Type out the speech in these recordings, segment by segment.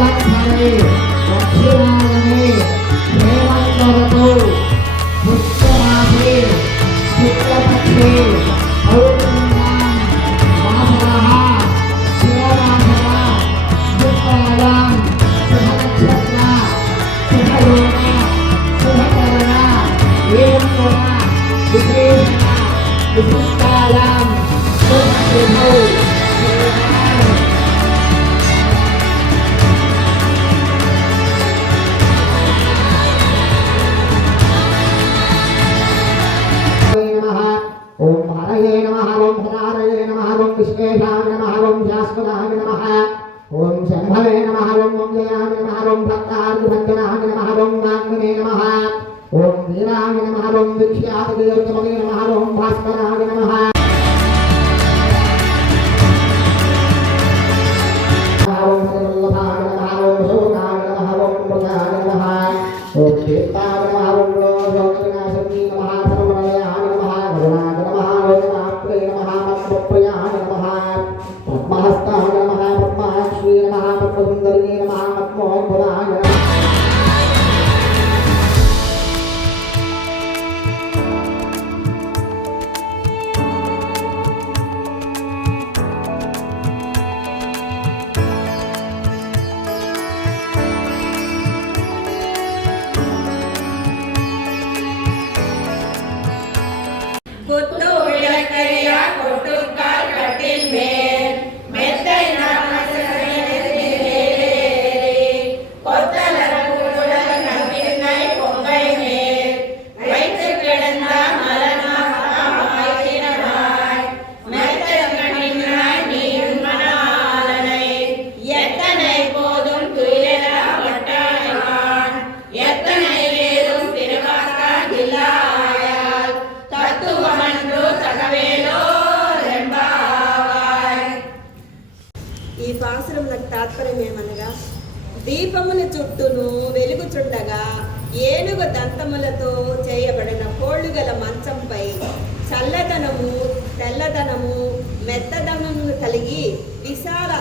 సంవత్సరే దక్షిణాయనే హేమంతరతో పుష్యమాసే శుక్లపక్షే పౌర్ణమ్యాం వాసరః శివవాసర శుక్లాయాం శుభనక్షత్ర శుభయోగ శుభకరణ ఏవంగణ విశేషణ విశిష్టాయాం శుభతిథౌ ओम हरये नमः ओम हरारये नमः ओम विश्वेशाय नमः ओम शाश्वताय नमः ओम शंभवे नमः ओम मंगलाय नमः ओम भक्तार्घभञ्जनाय नमः ओम नागमने नमः ओम वीराय नमः ओम विख्यातकीर्तमगे नमः ओम भास्कराय नमः ओम वल्लभाय नमः ओम शोकाय नमः ओम मृगाय नमः ओम देवताय नमः ओम लोकविनाशने नमः सर्वमलयाय नमः करुणाय प्रियाय नमः पद्महस्ताय नमः पद्माक्षी नमः पद्मसुन्दरी नमः पद्मोद्भवाय नमः తాత్పర్యమేమనగా దీపముల చుట్టూను వెలుగుచుండగా ఏనుగు దంతములతో చేయబడిన కోళ్ళు గల మంచంపై చల్లదనము తెల్లదనము మెత్తదనము కలిగి విశాల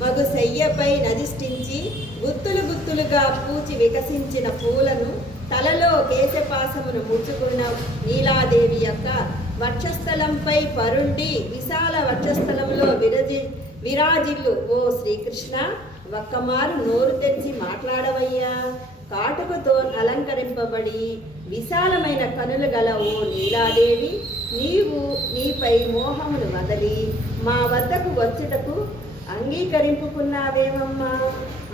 మగు శయ్యపై నదిష్ఠించి గుత్తులు గుత్తులుగా పూచి వికసించిన పూలను తలలో కేశపాసమును ముడుచుకున్న నీలాదేవి యొక్క వక్షస్థలంపై పరుండి విశాల వక్షస్థలంలో విరాజిల్లు ఓ శ్రీకృష్ణ ఒక్కమారు నోరు తెరిచి మాట్లాడవయ్యా. కాటుకతో అలంకరింపబడి విశాలమైన కనులు గల ఓ నీలాదేవి, నీవు నీపై మోహమును వదలి మా వద్దకు వచ్చుటకు అంగీకరింపుకున్నావేమమ్మా.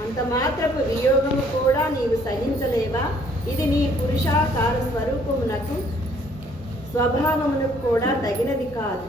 అంత మాత్రపు వియోగము కూడా నీవు సహించలేవా? ఇది నీ పురుషాకార స్వరూపమునకు స్వభావమునకు కూడా తగినది కాదు.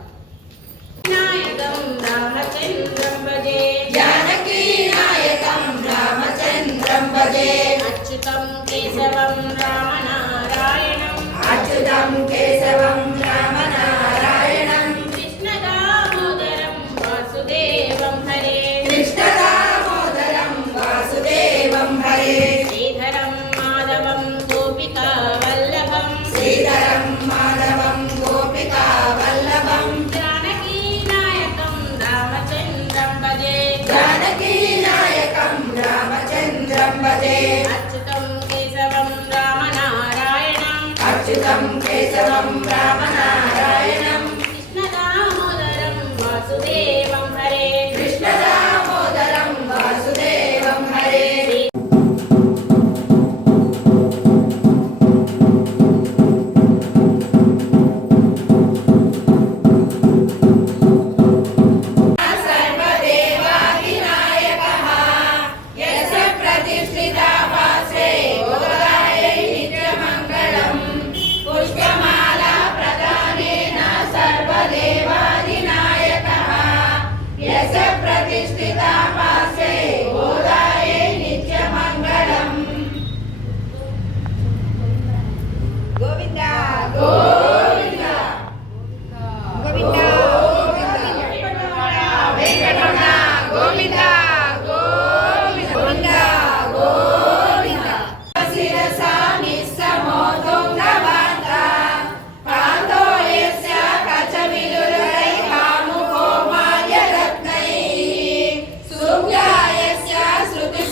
నాయకం రామచంద్రం భజే, జానకీ నాయకం రామచంద్రం భజే, అచ్యుతం కేశవం రామనారాయణం, అచ్యుతం కేశవం రామనారాయణం, కృష్ణ దామోదరం వాసుదేవం హరే, కృష్ణ దామోదరం వాసుదేవం హరే, శ్రీధరం మాధవం గోపికా వల్లభం, శ్రీధరం మాధవం గోపికా వల్లభం, జానకీ నాయకం రామచంద్రం భజే, జానకీ నాయకం రామచంద్రం భజే, అచ్యుతం కేశవం రామనారాయణం, అచ్యుతం కేశవం రామనారాయణం, కృష్ణ దామోదరం వాసుదేవం హరే, కృష్ణ దామోదరం వాసుదేవం హరే. సుఖ్యాయస్య శృతి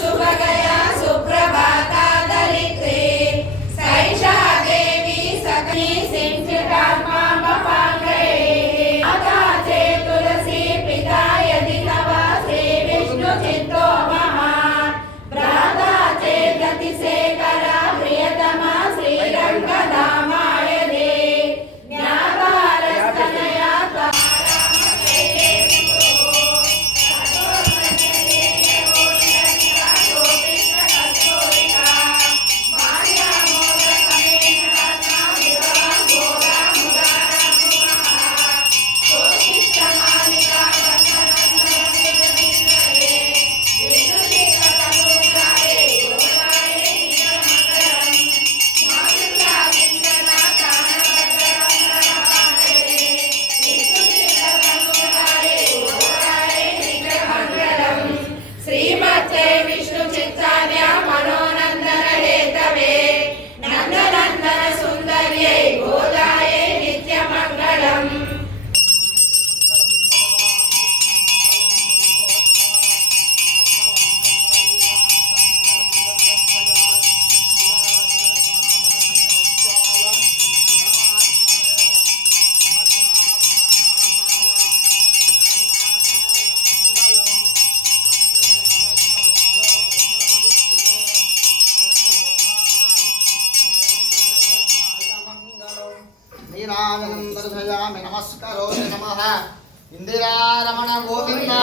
ఇందిరారమణ గోవింద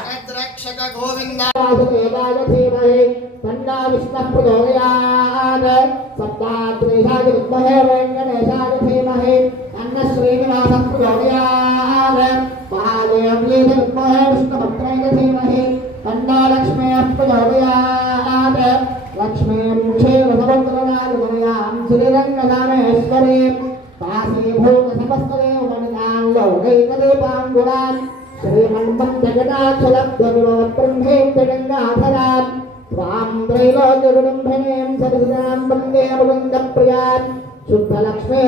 జగద్రక్షక గోవింద వాసుదేవాయ ధీమహి తన్నో విష్ణుః ప్రచోదయాత్ సప్తాత్రేయాయ విద్మహే వెంకటేశాయ ధీమహి తన్నో శ్రీనివాసః ప్రచోదయాత్ మహాదేవ్యై విద్మహే విష్ణుభద్రాయ ధీమహి తన్నో లక్ష్మీః ప్రచోదయాత్ లక్ష్మీం క్షీరసముద్రరాజతనయాం శ్రీరంగధామేశ్వరీం కాశీభూత సమస్తదేవగణాం లౌకైకదీపాంగురాం శ్రీమన్మం జగదాచలబ్ధవిమోత్బ్రహ్మేంద్రగంగాధరాం త్వాం త్రైలోక్యగుణంభిణీం సరసిజాం వందే ముకుందప్రియాం శుద్ధలక్ష్మీ